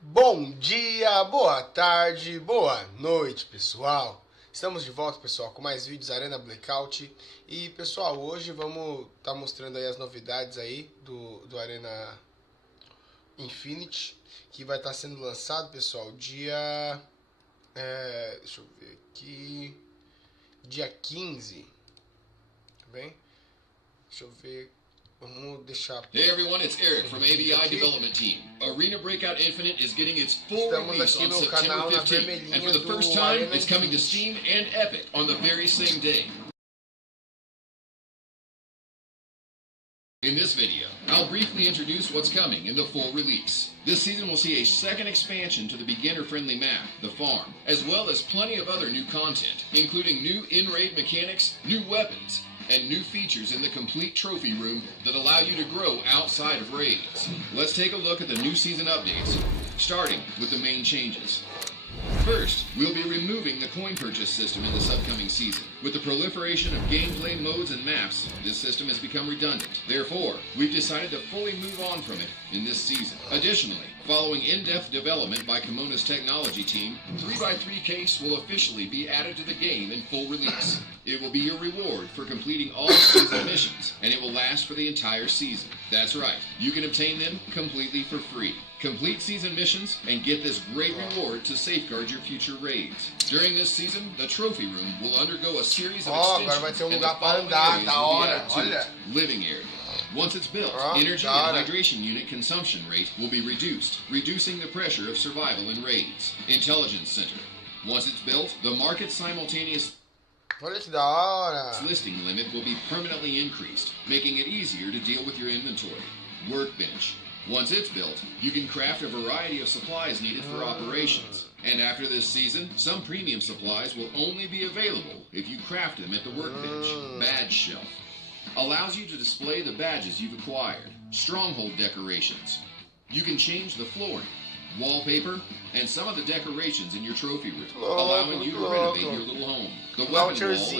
Bom dia, boa tarde, boa noite, pessoal. Estamos de volta, pessoal, com mais vídeos Arena Blackout. E, pessoal, hoje vamos estar mostrando aí as novidades aí do Arena Infinity, que vai estar sendo lançado, pessoal, dia... deixa eu ver aqui... Dia 15, tá bem? Deixa eu ver... Vamos deixar... Hey everyone, it's Eric from ABI Development Team. Arena Breakout Infinite is getting its full release on September 15th, and for the first time, it's coming to Steam and Epic on the very same day. In this video, I'll briefly introduce what's coming in the full release. This season will see a second expansion to the beginner-friendly map, the farm, as well as plenty of other new content, including new in-raid mechanics, new weapons, and new features in the complete trophy room that allow you to grow outside of raids. Let's take a look at the new season updates, starting with the main changes. First, we'll be removing the coin purchase system in this upcoming season. With the proliferation of gameplay modes and maps, this system has become redundant. Therefore, we've decided to fully move on from it in this season. Additionally, following in-depth development by Kimona's technology team, 3x3 case will officially be added to the game in full release. It will be your reward for completing all season missions, and it will last for the entire season. That's right, you can obtain them completely for free. Complete season missions and get this great reward to safeguard your future raids. During this season, the trophy room will undergo a series of agora vai extensions, ter and the lugar para following andar, areas da will be hora, added to olha. it. Living area. Once it's built, energy and hydration unit consumption rate will be reduced, reducing the pressure of survival in raids. Intelligence Center. Once it's built, the market simultaneous Olha que da hora. listing limit will be permanently increased, making it easier to deal with your inventory. Workbench. Once it's built, you can craft a variety of supplies needed for operations. And after this season, some premium supplies will only be available if you craft them at the workbench. Badge shelf. Allows you to display the badges you've acquired. Stronghold decorations. You can change the flooring, wallpaper, and some of the decorations in your trophy room, allowing you to renovate your little home. The weapon wall and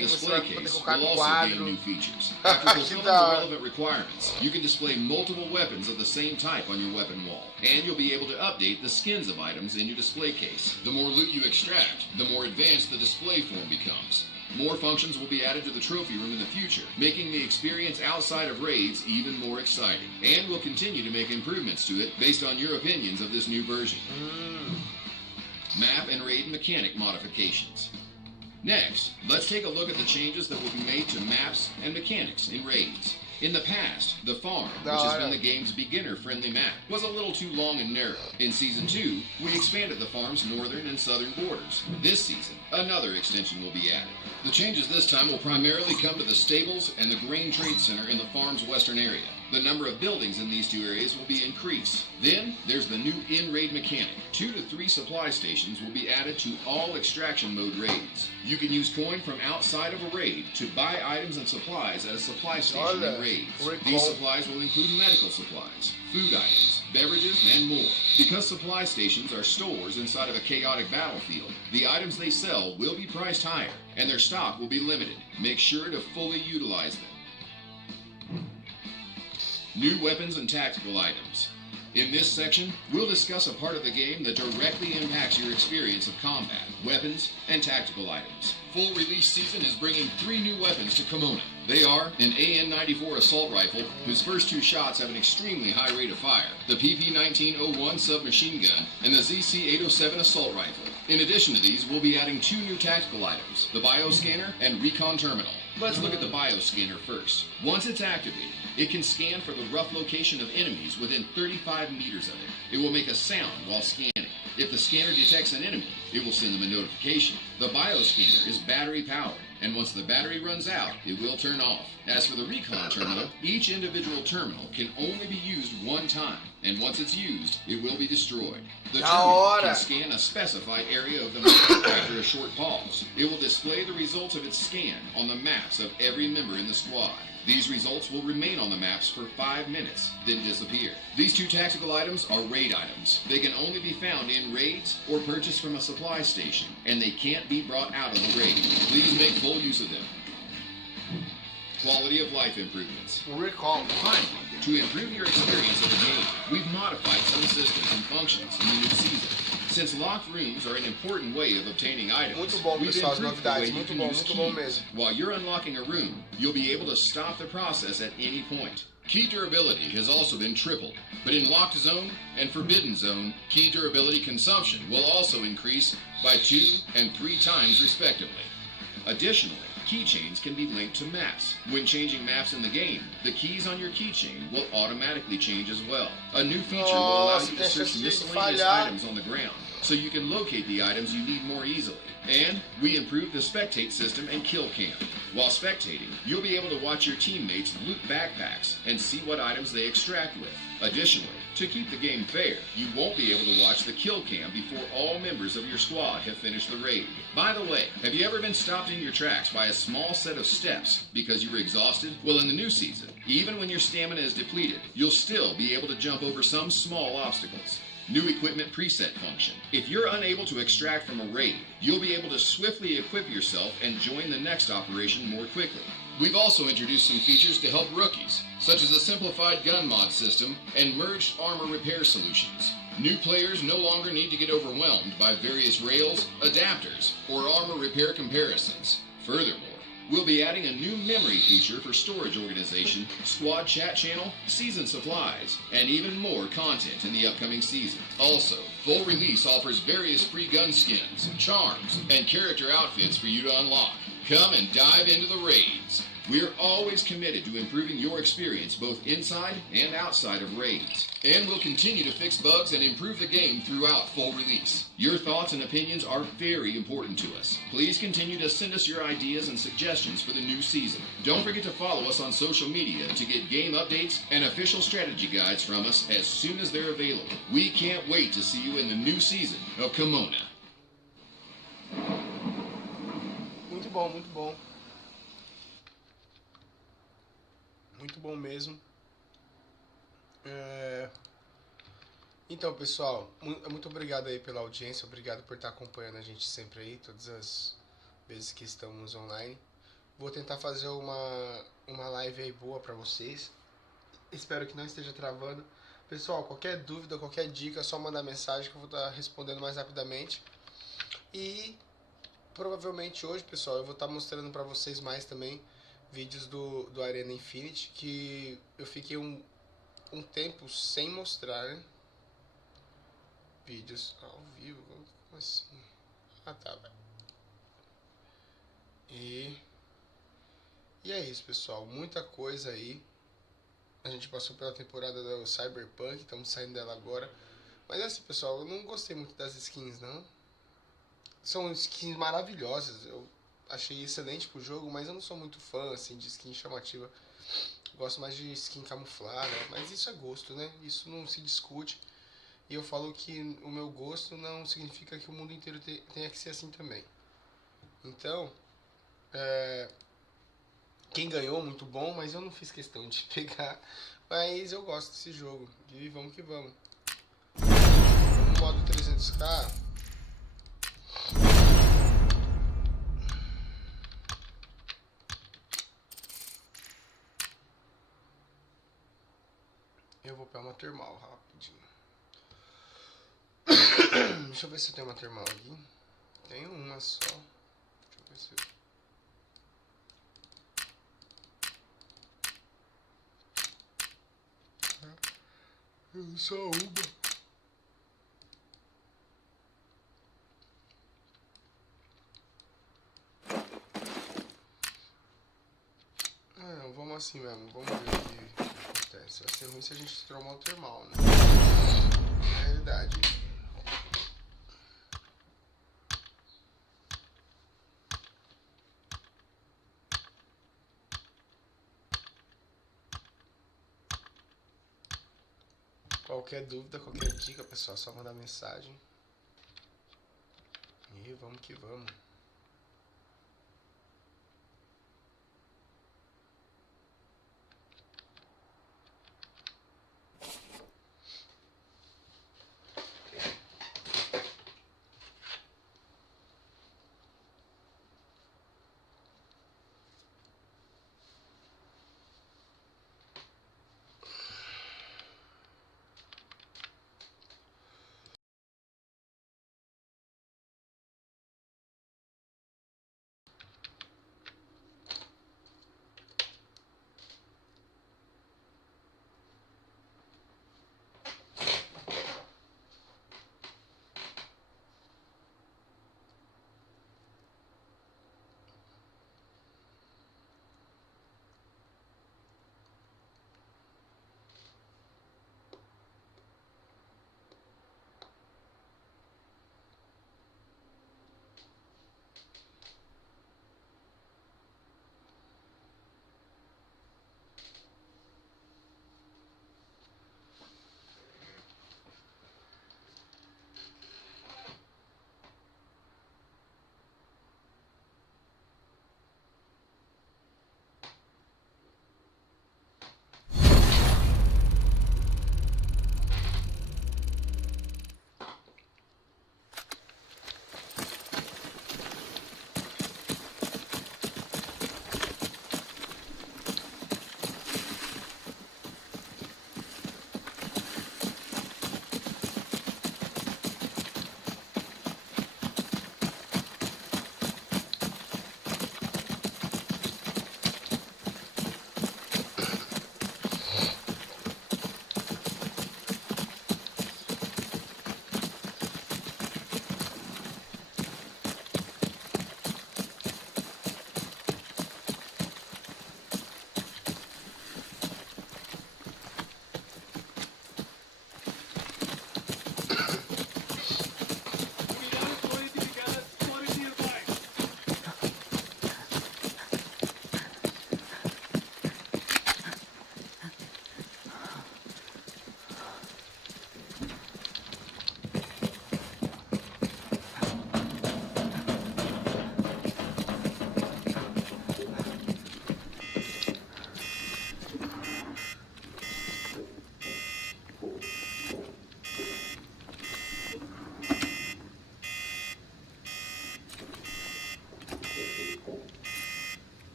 display case will also gain new features. After fulfilling the relevant requirements, you can display multiple weapons of the same type on your weapon wall, and you'll be able to update the skins of items in your display case. The more loot you extract, the more advanced the display form becomes. More functions will be added to the trophy room in the future, making the experience outside of raids even more exciting. And we'll continue to make improvements to it based on your opinions of this new version. Map and raid mechanic modifications. Next, let's take a look at the changes that will be made to maps and mechanics in raids. In the past, the farm, which has been the game's beginner-friendly map, was a little too long and narrow. In Season 2, we expanded the farm's northern and southern borders. This season, another extension will be added. The changes this time will primarily come to the stables and the grain trade center in the farm's western area. The number of buildings in these two areas will be increased. Then, there's the new in-raid mechanic. 2 to 3 supply stations will be added to all extraction mode raids. You can use coin from outside of a raid to buy items and supplies at a supply station in raids. These supplies will include medical supplies, food items, beverages, and more. Because supply stations are stores inside of a chaotic battlefield, the items they sell will be priced higher, and their stock will be limited. Make sure to fully utilize them. New weapons and tactical items. In this section, we'll discuss a part of the game that directly impacts your experience of combat, weapons, and tactical items. Full release season is bringing 3 new weapons to Kimona. They are an AN-94 assault rifle, whose first 2 shots have an extremely high rate of fire, the PP-1901 submachine gun, and the ZC-807 assault rifle. In addition to these, we'll be adding 2 new tactical items, the bioscanner and recon terminal. Let's look at the bioscanner first. Once it's activated, it can scan for the rough location of enemies within 35 meters of it. It will make a sound while scanning. If the scanner detects an enemy, it will send them a notification. The bioscanner is battery powered, and once the battery runs out, it will turn off. As for the recon terminal, each individual terminal can only be used one time, and once it's used, it will be destroyed. The terminal can scan a specified area of the map after a short pause. It will display the results of its scan on the maps of every member in the squad. These results will remain on the maps for 5 minutes, then disappear. These 2 tactical items are raid items. They can only be found in raids or purchased from a supply station, and they can't be brought out of the raid. Please make full use of them. quality of life improvements. Recall. Finally, to improve your experience of the game, we've modified some systems and functions in the new season. Since locked rooms are an important way of obtaining items, muito bom, we've pessoal, as improved the way novidades. you Muito can bom, use muito bom keys. mesmo. While you're unlocking a room, you'll be able to stop the process at any point. Key durability has also been tripled, but in Locked Zone and Forbidden Zone, key durability consumption will also increase by 2 and 3 times respectively. Additionally, keychains can be linked to maps. When changing maps in the game, the keys on your keychain will automatically change as well. A new feature will allow you to search miscellaneous items on the ground, so you can locate the items you need more easily. And we improved the spectate system and kill cam. While spectating, you'll be able to watch your teammates loot backpacks and see what items they extract with. Additionally, to keep the game fair, you won't be able to watch the kill cam before all members of your squad have finished the raid. By the way, have you ever been stopped in your tracks by a small set of steps because you were exhausted? Well, in the new season, even when your stamina is depleted, you'll still be able to jump over some small obstacles. New equipment preset function. If you're unable to extract from a raid, you'll be able to swiftly equip yourself and join the next operation more quickly. We've also introduced some features to help rookies, such as a simplified gun mod system and merged armor repair solutions. New players no longer need to get overwhelmed by various rails, adapters, or armor repair comparisons. Furthermore, we'll be adding a new memory feature for storage organization, squad chat channel, season supplies, and even more content in the upcoming season. Also, full release offers various free gun skins, charms, and character outfits for you to unlock. Come and dive into the raids. We're always committed to improving your experience both inside and outside of raids. And we'll continue to fix bugs and improve the game throughout full release. Your thoughts and opinions are very important to us. Please continue to send us your ideas and suggestions for the new season. Don't forget to follow us on social media to get game updates and official strategy guides from us as soon as they're available. We can't wait to see you in the new season of Kimona. Muito bom, muito bom. Muito bom mesmo. Então, pessoal, muito obrigado aí pela audiência, obrigado por estar acompanhando a gente sempre aí, todas as vezes que estamos online. Vou tentar fazer uma live aí boa pra vocês. Espero que não esteja travando. Pessoal, qualquer dúvida, qualquer dica, é só mandar mensagem que eu vou estar respondendo mais rapidamente. E provavelmente hoje, pessoal, eu vou estar mostrando pra vocês mais também vídeos do Arena Infinity, que eu fiquei um tempo sem mostrar, né? Vídeos ao vivo, como assim? Ah, tá, velho. E é isso, pessoal, muita coisa aí. A gente passou pela temporada do Cyberpunk, estamos saindo dela agora. Mas assim, pessoal, eu não gostei muito das skins, não. São skins maravilhosas, eu achei excelente pro jogo, mas eu não sou muito fã, assim, de skin chamativa. Gosto mais de skin camuflada, mas isso é gosto, né? Isso não se discute. E eu falo que o meu gosto não significa que o mundo inteiro tenha que ser assim também. Então, quem ganhou, muito bom, mas eu não fiz questão de pegar. Mas eu gosto desse jogo, e vamos que vamos. No modo 300k... eu vou pegar uma termal rapidinho. Deixa eu ver se eu tenho uma termal aqui. Tenho uma só. Deixa eu ver se eu... só uma. Não, vamos assim mesmo. Vamos ver o que acontece. Vai ser ruim se a gente tomar o termal, né? Na realidade... qualquer dúvida, qualquer dica, pessoal, é só mandar mensagem. E vamos que vamos.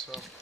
pessoal.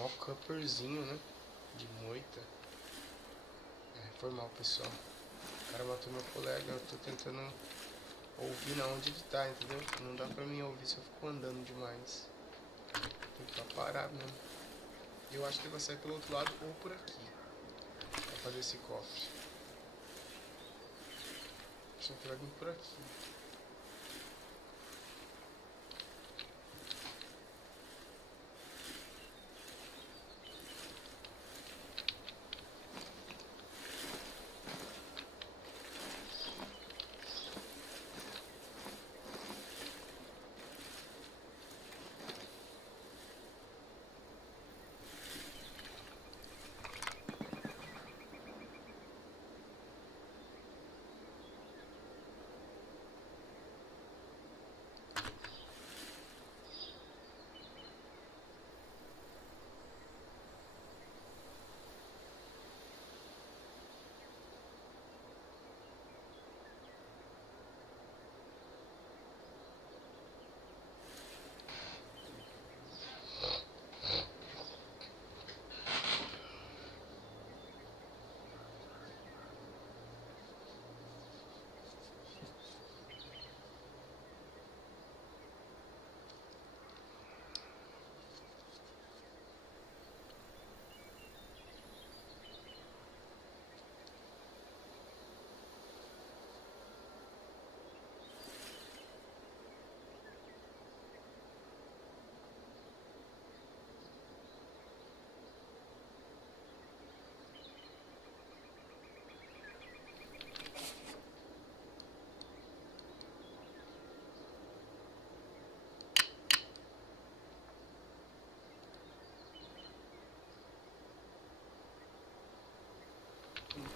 Mó camperzinho, né? De moita. Foi mal, pessoal. O cara matou meu colega. Eu tô tentando ouvir na onde ele tá, entendeu? Não dá pra mim ouvir se eu fico andando demais. Tem que ficar parado mesmo. Eu acho que ele vai sair pelo outro lado ou por aqui. Pra fazer esse cofre. Acho que vai vir por aqui.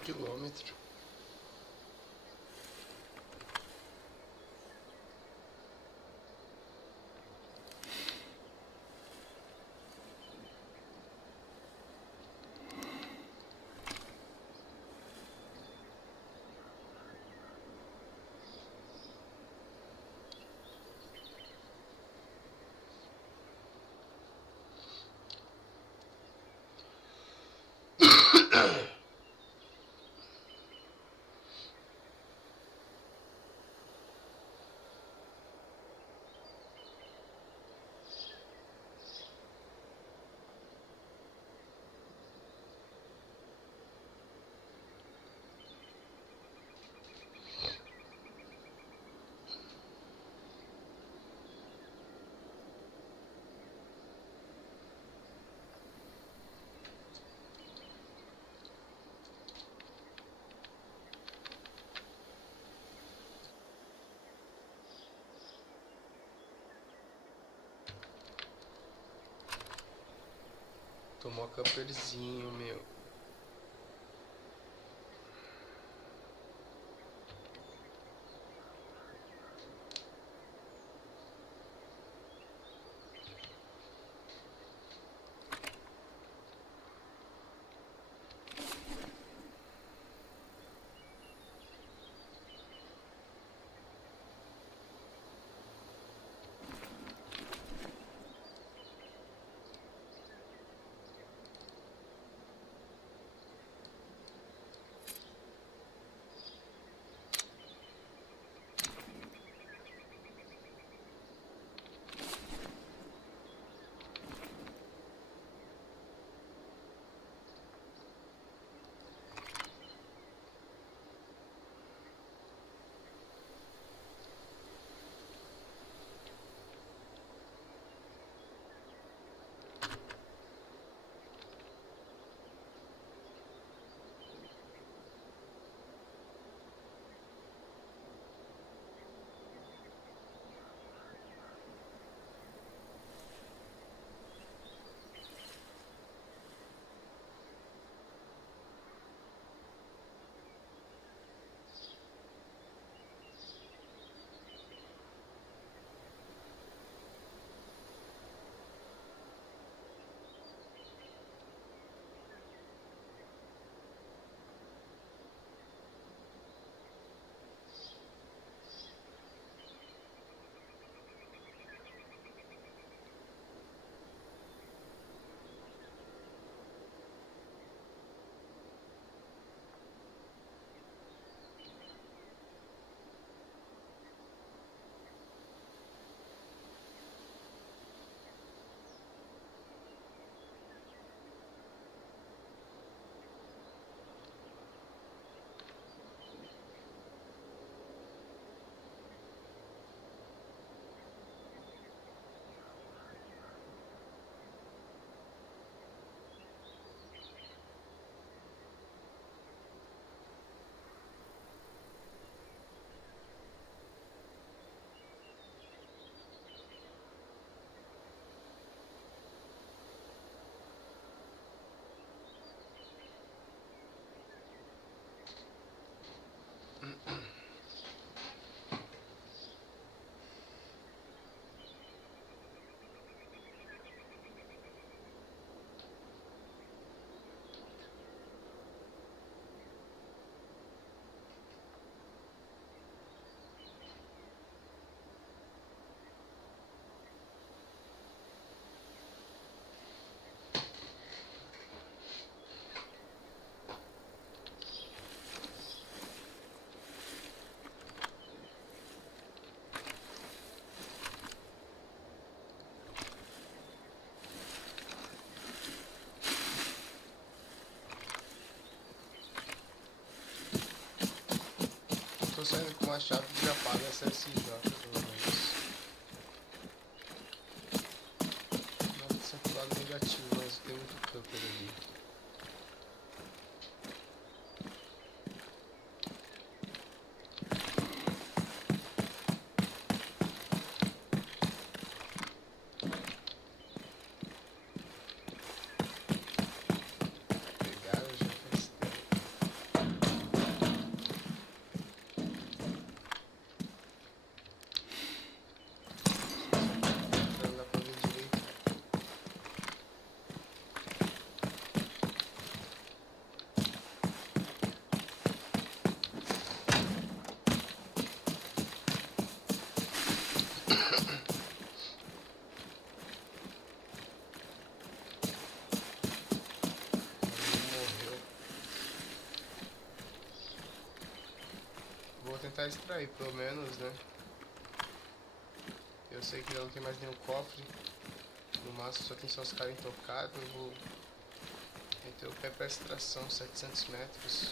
Quilômetro. Tomou camperzinho, meu. Tô saindo com a chave que já paga SSJ, pelo menos. Não, sempre lado negativo, mas tem muito camper ali. Pegaram já faz tempo. Não dá pra ver direito. Morreu. Vou tentar extrair, pelo menos, né? Eu sei que não tem mais nenhum cofre. No máximo só tem só os caras intocados. Eu vou meter o pé pra extração, 700 metros.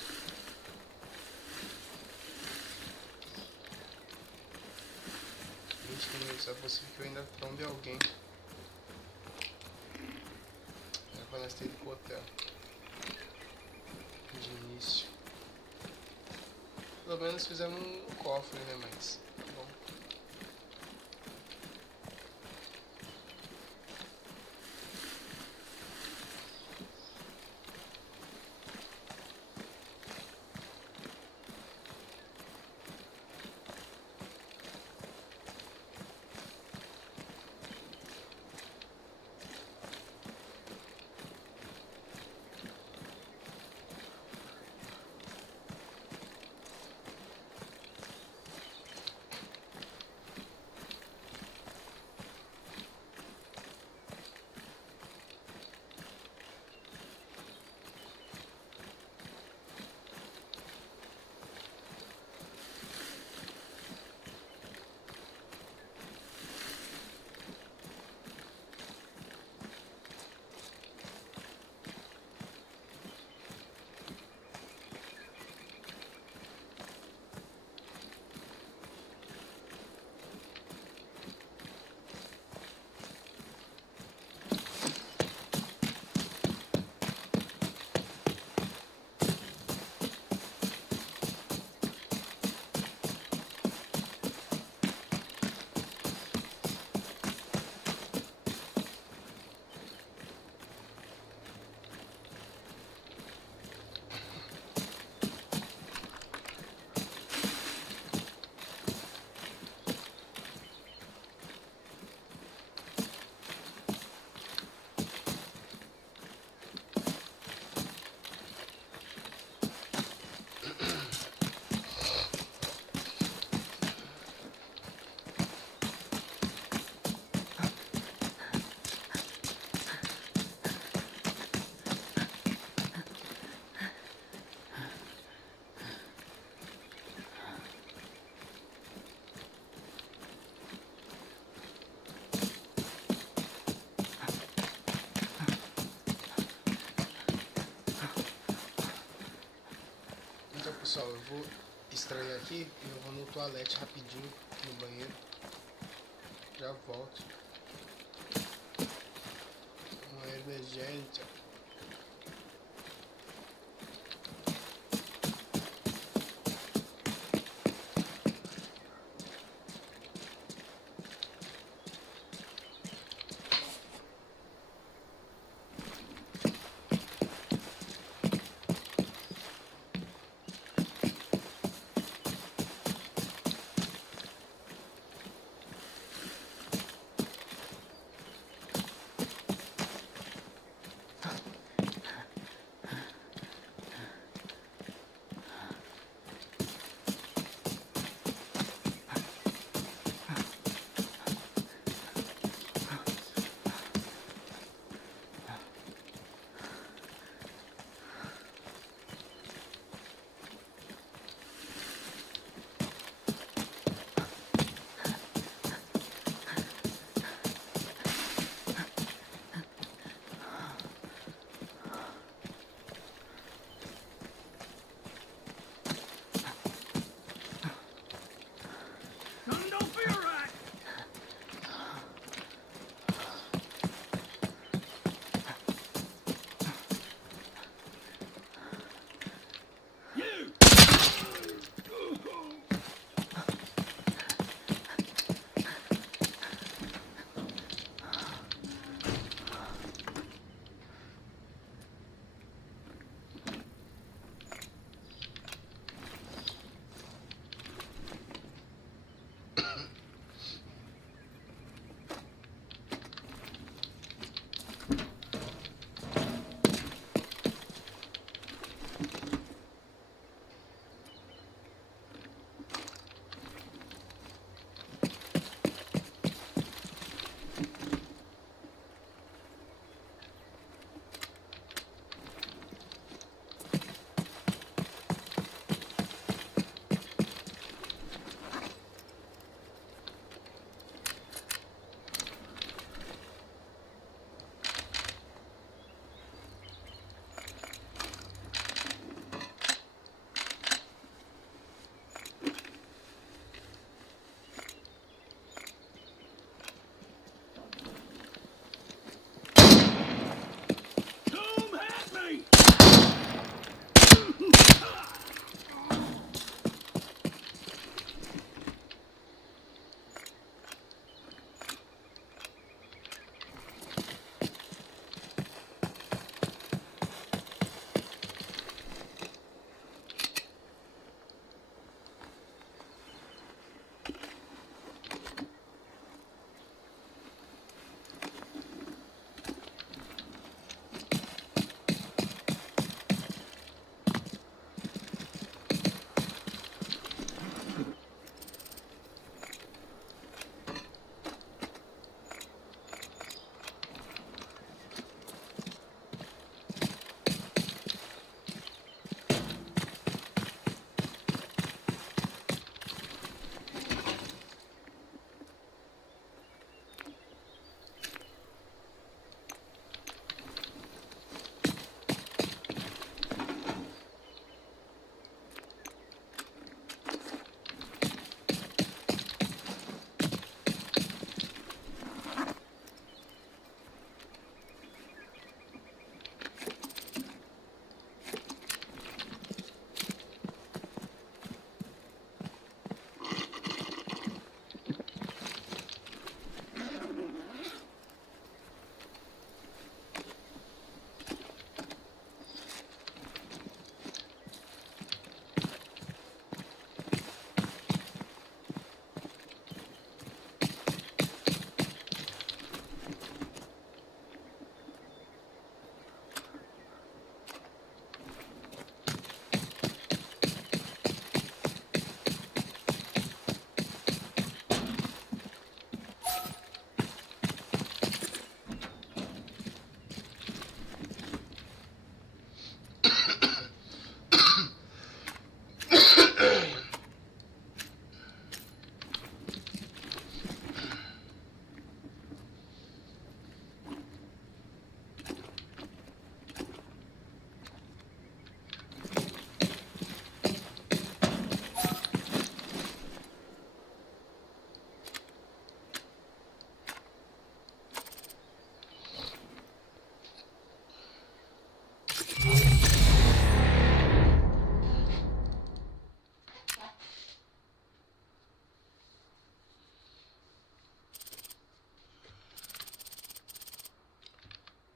Minutos, é possível que eu ainda tombe alguém. É pra nós ter ido pro hotel. De início. Pelo menos fizemos um cofre, né? Mas tá bom. Pessoal, eu vou extrair aqui e eu vou no toalete rapidinho, no banheiro. Já volto. Uma emergência.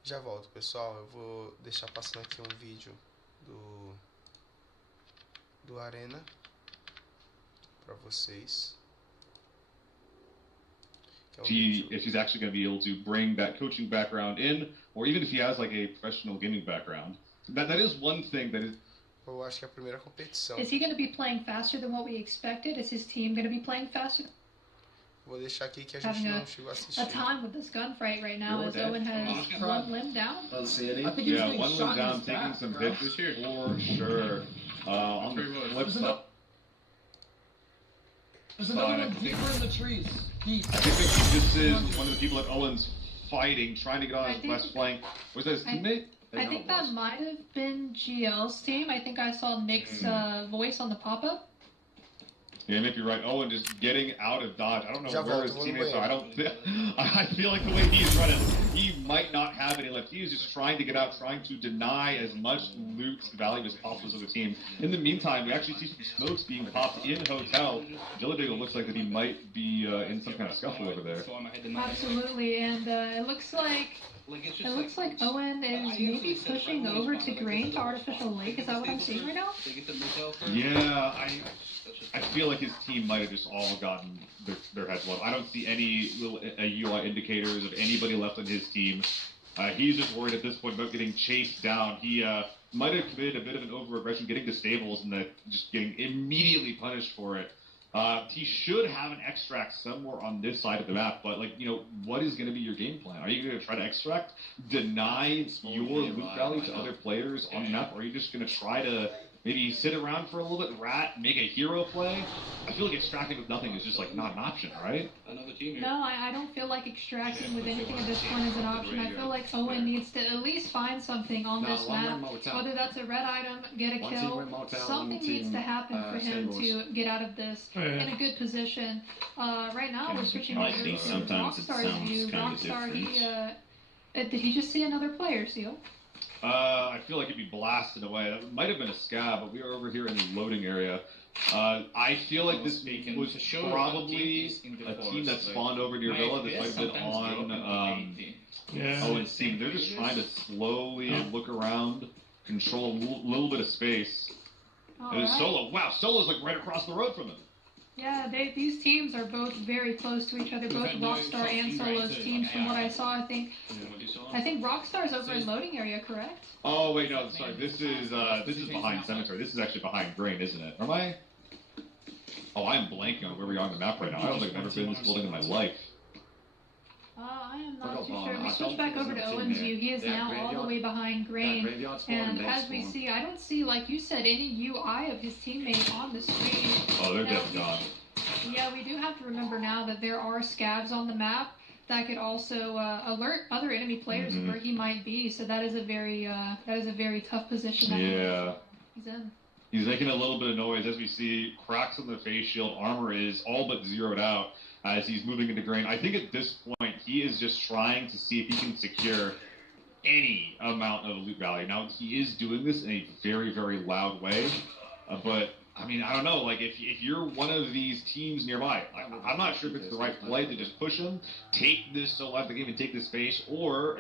Já volto, pessoal. Eu vou deixar passando aqui um vídeo do Arena pra vocês. If he's actually going to be able to bring that coaching background in, or even if he has like a professional gaming background. That is one thing that is. Eu acho que é a primeira competição. Is he going to be playing faster than what we expected? Is his team going to be playing faster? Vou deixar aqui que a gente não chegou a assistir. A time with this gunfight right now as Owen has one limb down. Yeah, one limb down, taking some hits for sure. On the flip side. There's another one deeper in the trees. I think this is one of the people that Owen's fighting, trying to get on his west flank. Was that his teammate? I think that might have been GL's team. I think I saw Nick's voice on the pop-up. Yeah, Nick, you're right. Owen just getting out of dodge. I don't know where his teammates are. I feel like the way he's running, he might not have any left. He is just trying to get out, trying to deny as much loot value as possible to the team. In the meantime, we actually see some smokes being popped in hotel. Jillidiggle looks like that he might be in some kind of scuffle over there. Absolutely, and it looks like Owen is maybe pushing over to Grain to Artificial Lake. Is that what I'm seeing right now? Yeah, I feel like his team might have just all gotten their heads low. I don't see any little UI indicators of anybody left on his team. He's just worried at this point about getting chased down. He might have committed a bit of an over-aggression, getting to stables and just getting immediately punished for it. He should have an extract somewhere on this side of the map, but what is going to be your game plan? Are you going to try to extract, deny your loot value to other players on the map, or are you just going to try to maybe sit around for a little bit, rat, make a hero play? I feel like extracting with nothing is just not an option, right? No, I don't feel like extracting with anything at this point is an option. I feel like Owen needs to at least find something on this map, whether that's a red item, get a kill, something needs to happen for him to get out of this in a good position. Right now we're switching over to Rockstar's view. Rockstar, did he just see another player, Seal? I feel like he'd be blasted away. That might have been a scab, but we are over here in the loading area. I feel like this was probably a team that spawned over near Villa. This might have been on Owen's team. They're just trying to slowly look around, control a little bit of space. It is Solo. Wow, Solo's right across the road from him. Yeah, these teams are both very close to each other, both Rockstar and Solo's teams. From what I saw, I think Rockstar's over in loading area, correct? Oh wait, no, sorry. This is behind Cemetery. This is actually behind Grain, isn't it? Am I? Oh, I'm blanking on where we are on the map right now. I don't think I've ever been in this building in my life. I am not too sure. We switch back over to Owen's view. He is now all the way behind Grain. And as we see, I don't see, like you said, any UI of his teammate on the screen. Oh, they're definitely gone. Yeah, we do have to remember now that there are scavs on the map that could also alert other enemy players of where he might be. So that is a very tough position that he's in. He's making a little bit of noise as we see cracks on the face shield. Armor is all but zeroed out as he's moving into Grain. I think at this point he is just trying to see if he can secure any amount of loot value. Now he is doing this in a very, very loud way, but I mean, I don't know, if you're one of these teams nearby, I'm not sure if it's the right play to just push him, take this solo out of the game and take this space, or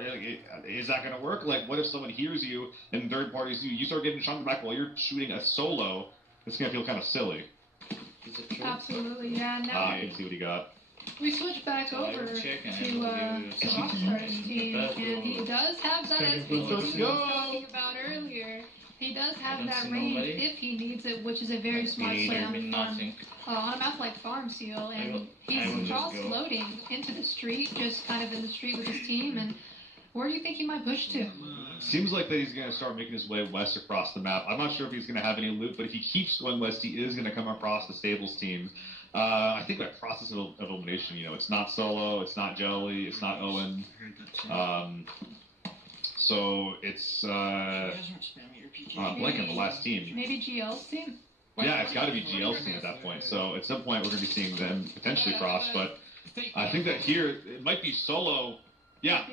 is that going to work? What if someone hears you and third parties you start getting shot in the back while you're shooting a solo? It's going to feel kind of silly. Absolutely, yeah. Now you can see what he got. we switch back over to Rockstar's team, and he does have that SPG we were talking about earlier. He does have that range if he needs it, which is a very smart play on a map like Farm Seal, and he's cross-loading into the street, just kind of in the street with his team, and where do you think he might push to? Seems like that he's going to start making his way west across the map. I'm not sure if he's going to have any loot, but if he keeps going west, he is going to come across the Stables team. I think that process of elimination, it's not Solo, it's not Jelly, it's not Owen. So it's blank on the last team. Maybe GL's team? Yeah, it's got to be GL's team at that point. So at some point we're going to be seeing them potentially cross. But I think that here it might be Solo. Yeah.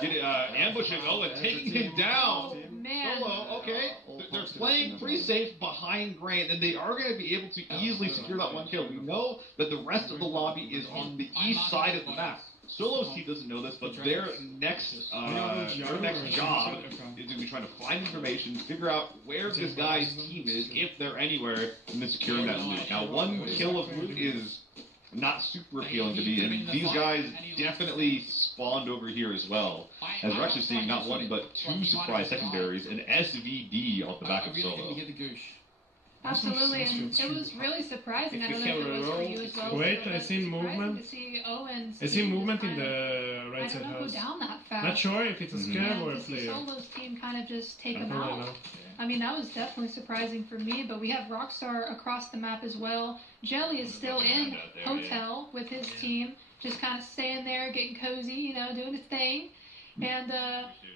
Ambushing Owen, taking him down. Oh, man. Solo, okay. They're playing pretty safe behind Grain, and they are going to be able to easily secure that one kill. We know that the rest of the lobby is on the east side of the map. Solo's team doesn't know this, but their next job is going to be trying to find information, figure out where this guy's team is, if they're anywhere, and then securing that loot. Now, one kill of loot is not super appealing to me, and these guys definitely spawned over here as well, as we're actually seeing not one but two surprise secondaries, and SVD off the back of Solo. Absolutely, and it was really surprising. I don't know if it was for you as well. Wait, I see movement. To see Owen's I see movement in the right side house. Go down that fast. Not sure if it's a scam or a to see player. Solo's team kind of just take him out. I mean, that was definitely surprising for me, but we have Rockstar across the map as well. Jelly is still in Hotel with his team, just kind of staying there, getting cozy, you know, doing his thing. And,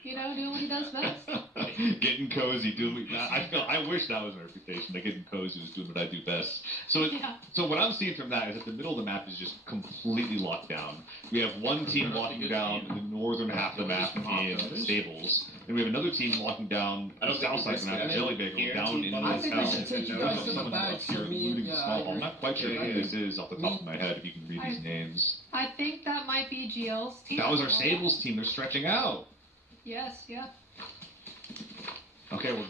you know, doing what he does best. Getting cozy, doing I wish that was my reputation, that getting cozy was doing what I do best. So, so what I'm seeing from that is that the middle of the map is just completely locked down. We have one team locking down the northern half of the map in Stables, and we have another team locking down the south side of the map in Jelly Bagel, down in the hotel. I think I should take you guys to the back for me. I'm not quite sure who this is off the top of my head, if you can read these names. I think that might be GL's team. That was our Stables team. They're stretching out. Yes, yeah. Okay, well,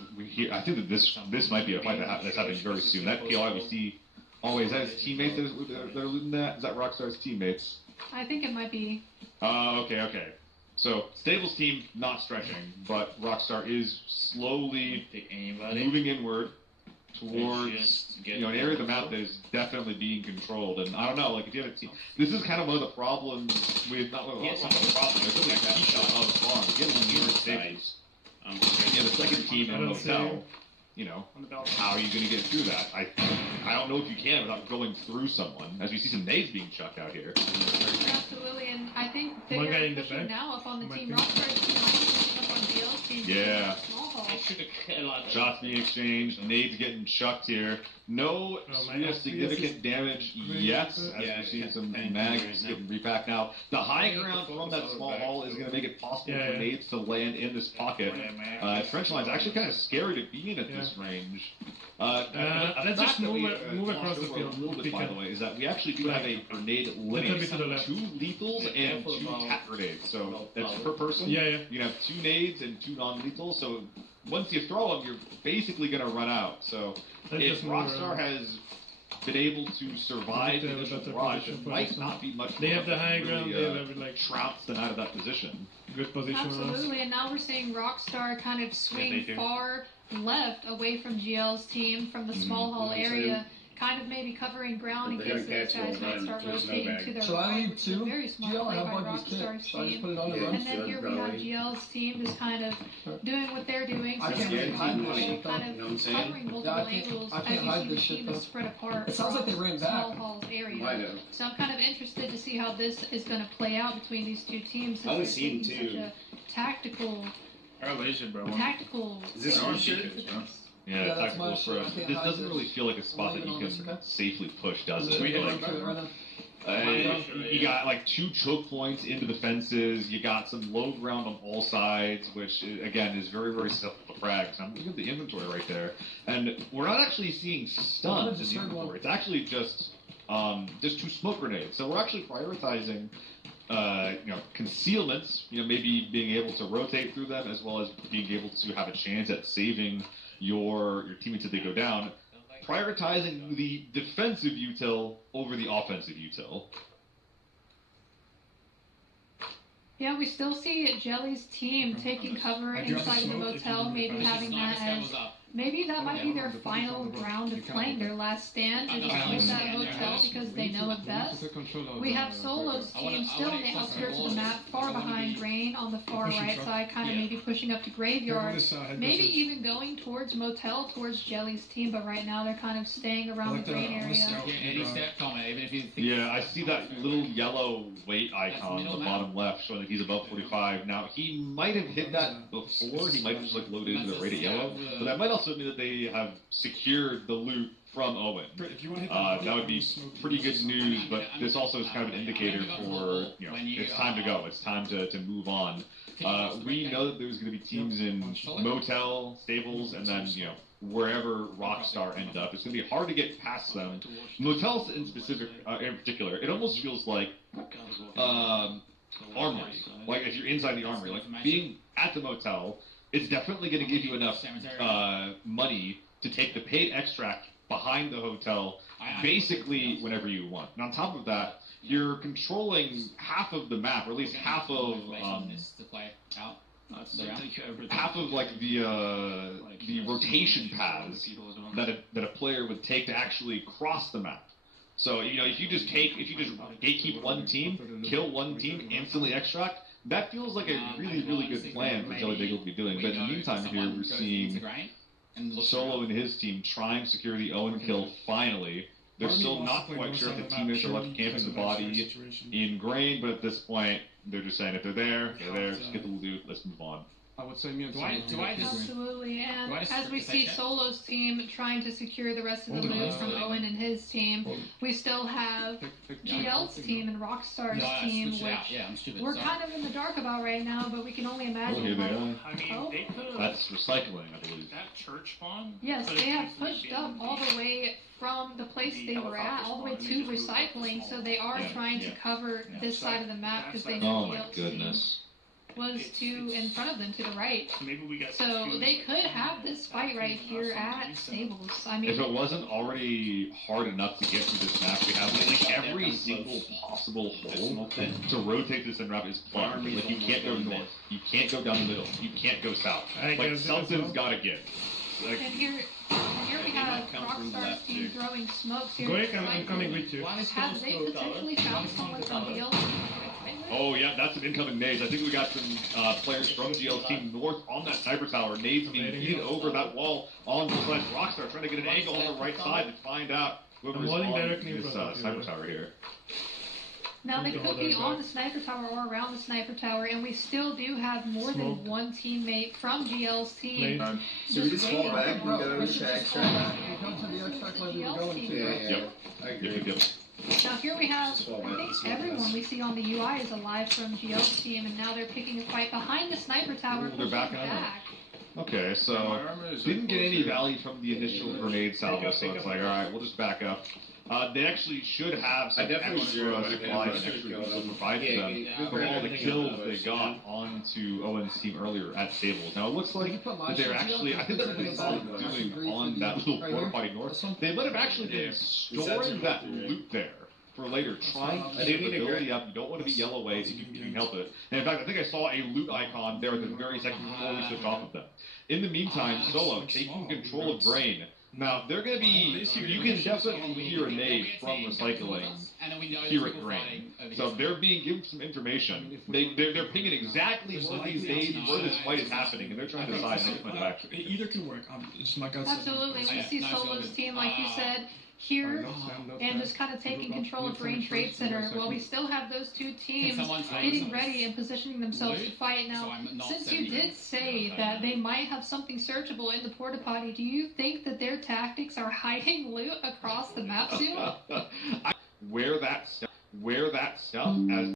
I think that this might be a fight that's happening very soon. That PLI we see. Oh, wait, is that his teammates that are looting that? Is that Rockstar's teammates? I think it might be. Okay. So, Stables team not stretching, but Rockstar is slowly moving inward towards an area of the map that is definitely being controlled. And I don't know, like if you have a team, this is kind of one of the problems with not one of the problems. There's really a key shot on the farm. Getting near Stables. The second team in the hotel. You know, how are you going to get through that? I don't know if you can without going through someone. As we see some nades being chucked out here. Absolutely, and I think they're pushing now up on the team. Rockstar's team might be pushing up on DL's team. Yeah. Shots being exchanged, nades getting chucked here. No real significant damage yet, as we're seeing some mags getting repacked now. The high ground from that small hall is going to make it possible for nades to land in this pocket. Trench line's actually kind of scary to be in at this range. Let's just move across the field a little bit, by the way, is that we actually do have a grenade limit. 2 lethals and 2 cat grenades. So that's per person. You can have 2 nades and 2 non-lethal. So once you throw them, you're basically going to run out. So if Rockstar has been able to survive the initial barrage, it might not be much. They have the high ground. They have like trounced them out of that position. Good position. Absolutely, and now we're seeing Rockstar kind of swing far left away from GL's team from the small hall area. Kind of maybe covering ground in case those guys might start rotating to their right. It's a very smart play by Rockstar's team. And then here we have GL's team just kind of doing what they're doing. So kind of covering multiple angles as you see the team is spread apart from small hall's area. So I'm kind of interested to see how this is going to play out between these two teams. Since they're taking such a tactical. Is this our shit? Yeah, tactical approach. This doesn't really feel like a spot that you can safely push, does it? You got like 2 choke points into the fences. You got some low ground on all sides, which again is very, very simple to frag. I'm looking at the inventory right there, and we're not actually seeing stuns in the inventory. It's actually just 2 smoke grenades. So we're actually prioritizing. Concealments, maybe being able to rotate through them as well as being able to have a chance at saving your teammates if they go down, prioritizing the defensive util over the offensive util. Yeah, we still see Jelly's team taking cover inside the motel, maybe having that as maybe that might be their final round of playing, their last stand, to just hold that hotel because they know it best. We have Solo's team still on the outskirts of the map, far behind Grain on the far right side, kind of maybe pushing up to Graveyard, maybe even going towards Motel, towards Jelly's team, but right now they're kind of staying around the Grain area. Yeah, I see that little yellow weight icon on the bottom left showing that he's above 45. Now, he might have hit that before, he might have just loaded into the rate of yellow, but that might also mean that they have secured the loot from Owen. That would be pretty good news, but this also is kind of an indicator for, it's time to go. It's time to move on. We know that there's going to be teams in Motel, Stables, and then, wherever Rockstar ended up. It's going to be hard to get past them. Motels in particular, it almost feels like armory. Like if you're inside the armory, like being at the motel, it's definitely going to give you enough money to take the paid extract behind the hotel, basically whenever you want. And on top of that, you're controlling half of the map, or at least half of like the rotation paths that a player would take to actually cross the map. So if you just gatekeep one team, kill one team, instantly extract, that feels like a really good plan for Jelly Bagel to be doing. But in the meantime, here we're seeing Solo and his team trying to secure the Owen kill finally. They're still not quite sure if the teammates are left camping the body in grain, but at this point, they're just saying if they're there, just get the loot, let's move on. I would say just... Absolutely, and as we see Solo's team trying to secure the rest of the loot from Owen and his team, we still have GL's team and Rockstar's team, which we're kind of in the dark about right now, but we can only imagine. Here they are. I mean, they could have... That's recycling, I believe. That church spawn? Yes, they have pushed up all the way from the place they were at all the way to recycling, so they are trying to cover this side of the map because they know GL's team was in front of them to the right. So they could have this fight right here at Stables. I mean, if it wasn't already hard enough to get through this map, we have like every single possible hole to rotate this in map is plugged. Like you can't go north, you can't go down the middle, you can't go south. Like something's gotta give. Like, and here we have Rockstar's team throwing smokes here. I'm coming with you. Have they potentially found someone from GL's team? oh yeah, that's an incoming nades. I think we got some players from GL's team north on that sniper tower. Nades being feeded over that wall on the side. Rockstar trying to get an angle on the right side to find out whoever's on this sniper tower here. Now they could be on the sniper tower or around the sniper tower, and we still do have more than one teammate from GL's team. Should we just fall back and go to extract? Yep. Now here we have, I think everyone we see on the UI is alive from GL's team, and now they're picking a fight behind the sniper tower. They're backing back. Okay, so didn't get any value from the initial grenade salvo, so it's like, alright, we'll just back up. They actually should have some extra supply and extra to provide to them from all the kills they got onto Owen's team earlier at Stables. Now it looks like that they're actually, I think that's what they saw them doing on that little porta potty north. They might have actually been storing that loot there for later, trying to save the ability up. You don't want to be yellow waves if you can help it. And in fact, I think I saw a loot icon there at the very second before we switched off of them. In the meantime, Solo taking control of Grain. Now, they're going to be, you can definitely hear a nade from recycling here at Grain. So they're being given some information. They're pinging exactly where these nades, where this fight is happening, and they're trying to decide next one back. Either can work. It's my gut. Absolutely. We see Solo's team, like you said, here and just kind of taking control of Grain Trade Center while we still have those two teams getting ready and positioning themselves to fight. Now, since you did say that they might have something searchable in the porta potty, do you think that their tactics are hiding loot across the map soon? Wear that stuff as